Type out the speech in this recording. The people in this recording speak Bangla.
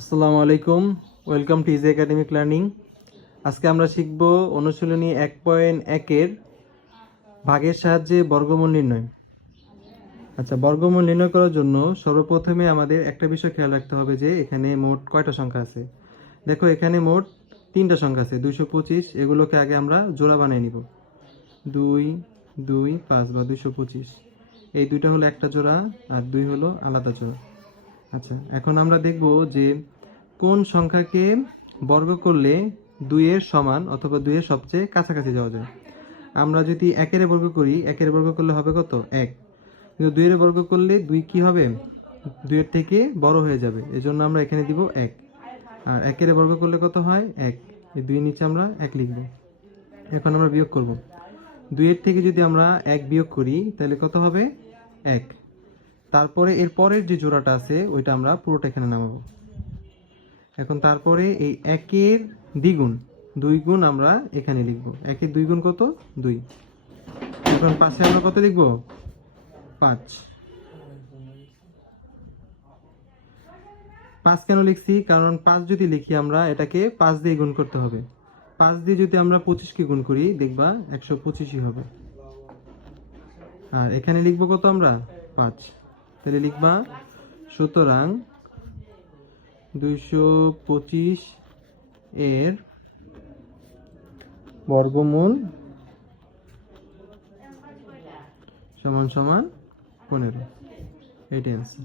আসসালামু আলাইকুম, welcome to easy academic learning. আজকে আমরা শিখব অনুশীলনী 1.1 এর ভাগের সাহায্যে বর্গমূল নির্ণয়। আচ্ছা, বর্গমূল নির্ণয় করার জন্য সর্বপ্রথমে আমাদের একটা বিষয় খেয়াল রাখতে হবে যে এখানে মোট কয়টা সংখ্যা আছে। দেখো, এখানে মোট 3টা সংখ্যা আছে, 225। এগুলোকে আগে আমরা জোড়া বানিয়ে নিব। 2, 2, 5 বা 225। এই দুইটা হলো একটা জোড়া আর 2 হলো আলাদা জোড়া। আচ্ছা, এখন আমরা দেখব যে কোন সংখ্যাকে বর্গ করলে 2 এর সমান অথবা 2 এর সবচেয়ে কাছাকাছি যাওয়া যায়। আমরা যদি 1 এর বর্গ করি, 1 এর বর্গ করলে হবে কত? 1। কিন্তু 2 এর বর্গ করলে 2 কি হবে? 2 এর থেকে বড় হয়ে যাবে, এজন্য আমরা এখানে দিব 1। আর 1 এর বর্গ করলে কত হয়? 1। এই 2 এর নিচে আমরা 1 লিখব। এখন আমরা বিয়োগ করব। 2 এর থেকে যদি আমরা 1 বিয়োগ করি তাহলে কত হবে? 1। তারপরে এর পরের যে জোড়াটা আছে ওইটা আমরা পুরোটা এখানে নামাবো। এখন তারপরে এই 1 এর দ্বিগুণ 2 গুণ আমরা এখানে লিখব। 1 এর 2 গুণ কত? 2। এখন পাশে আমরা কত লিখব? 5। 5 কেন লিখছি? কারণ 5 যদি লিখি আমরা এটাকে 5 দিয়ে গুণ করতে হবে। 5 দিয়ে যদি আমরা 25 কে গুণ করি দেখবা 125ই হবে। আর এখানে লিখব কত আমরা? 5। তাহলে লিখবা সুতরাং 225 এর বর্গমূল সমান সমান 15। এটাই আছে।